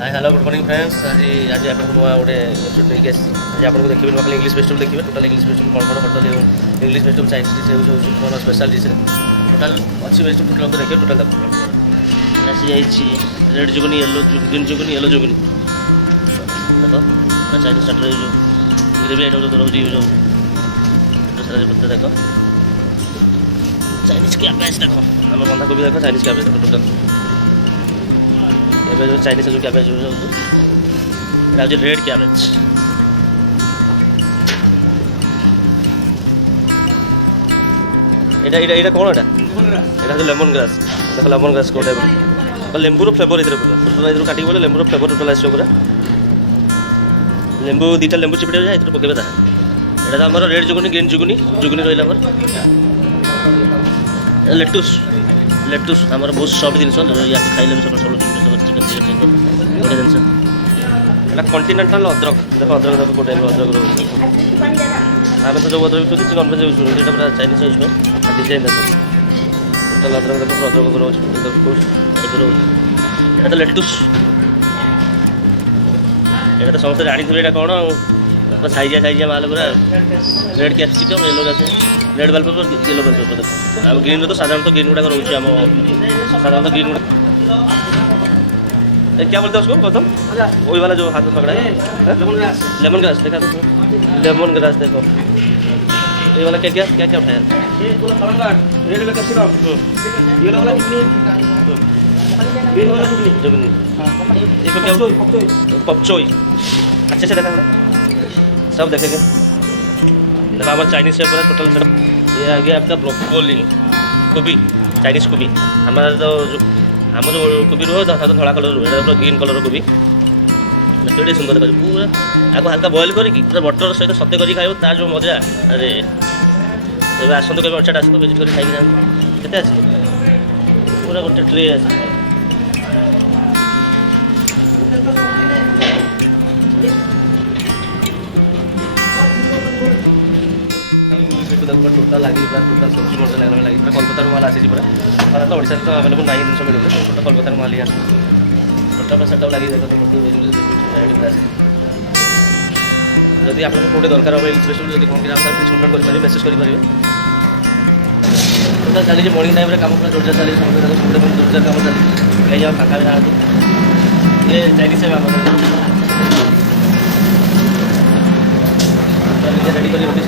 Hi hello good morning friends. आज आज आप गोटे एपिसोड नहीं आज आपको देखिए खाली इंग्लिश फेस्टिवल देखिए टोटाल इंग्लिश फेस्टिवल कौन कौन hotel English festival Chinese dish हो कौन स्पेशल डिश टोटाल अच्छी फेस्टिवल टोटाल देखिए टोटाल आसी जाइए रेड जुगनी येलो ग्रीन जुगनी येलो जुगनी देखो चाइनीज स्टार्टर जो ग्रेवी आइटम जो रोज यूज हो सारा पत्ते देखो चाइनीज कैबेज देखो आम बंधा कोबी देखो चाइनीज कैबेज देखो टोटाल जो चाइनीज जो कैबेज यूज हो रेड कैबेज এটা কোন এটা হচ্ছে লেমন গ্রাস দেখো লেমন গ্রাস কোটা লেম্বুর ফ্লেভর এর পুরা টোটাল এর কাটি বলে লেম্বুর ফ্লেভর টোটাল আসছে পুরা লেম্বু দুইটা লেম্বু চিপড়ে যায় এর পকেবে তা এটা আমার রেড জুগুনি গ্রিন জুগুনি জুগুনি রইলা আমার লেটুস লেটুস আমার বহুত সব জিনিস ইয়াকে খাইলে সব সব চিকেন চিকেন গোটে জিনিস এটা কন্টিনেন্টাল অদ্রক দেখো অদ্রক দেখো গোটে অদ্রক রয়েছে আমি তো जो अदरक यूज नॉनवेज यूज करूँ এটা পুরো চাইনিজ यूज में डिजाइन देखो टोटल अदरक देखो अदरक रहुଛି देखो এটা তো লেটুস এটা তো ସମସ୍ତେ ଜାଣିଥିବେ এটা କ'ଣ ସାଇଜିଆ ମାଲ ପୁରା red capsicum yellow red bell pepper yellow bell pepper ଦେଖो ଆମ ଗ୍ରୀନ୍ରେ ତ ସାଧାରଣତଃ ଗ୍ରୀନ୍ ଗୁଡ଼ାକ ରହୁଛି ଆମ साधारणतः ग्रीन गुड़ा क्या बोलते हैं उसको प्रथम वही वाला जो हाथ में पकड़ा है लेमन ग्रास देखा तो लेमन ग्रास देखो ये वाला क्या क्या क्या क्या उठाया रेड वाला कैप्सिकम येलो वाला ग्रीन वाला जुगनी इसको क्या पपचोई अच्छे से देखा सब देखेंगे देखा हमारा चाइनीज से पूरा टोटल ये आ गया आपका ब्रोकोली कोबी चाइनीज कोबी हमारा तो आम जो कोबी रुह तो धड़ा कलर रुहे पूरा ग्रीन कलर कोबी केटे सुंदर देखा पूरा आपको हल्का बॉयल करके पूरा बटर सहित सते कर खाइब तार जो मजा अरे एवं आसतु कभी अर्चाट आसतु विजिट कर खाई जाते आस पूरा गोटे ट्रे आस टोटाल लगी पूरा टोटाल सब्जी मसला लगी पूरा कोलकाता माल आसी पूरा और तो ओडिशा तो अवेलेबल नहीं जिन मिले टोटाल कोलकाता माल ही आस टोटाल सेटअप लगी देखो जदि आप कौटे दरकार हम इन्वेस्टमेंट जब कौन किसी कॉन्टाक्ट करेंगे मेसेज करेंगे टोटाल चली मॉर्निंग टाइम काम पूरा जोरदार चली समझते जोरदार काम चली कहीं जाओ फाँका भी ना ये चाइनीज से रेडी कर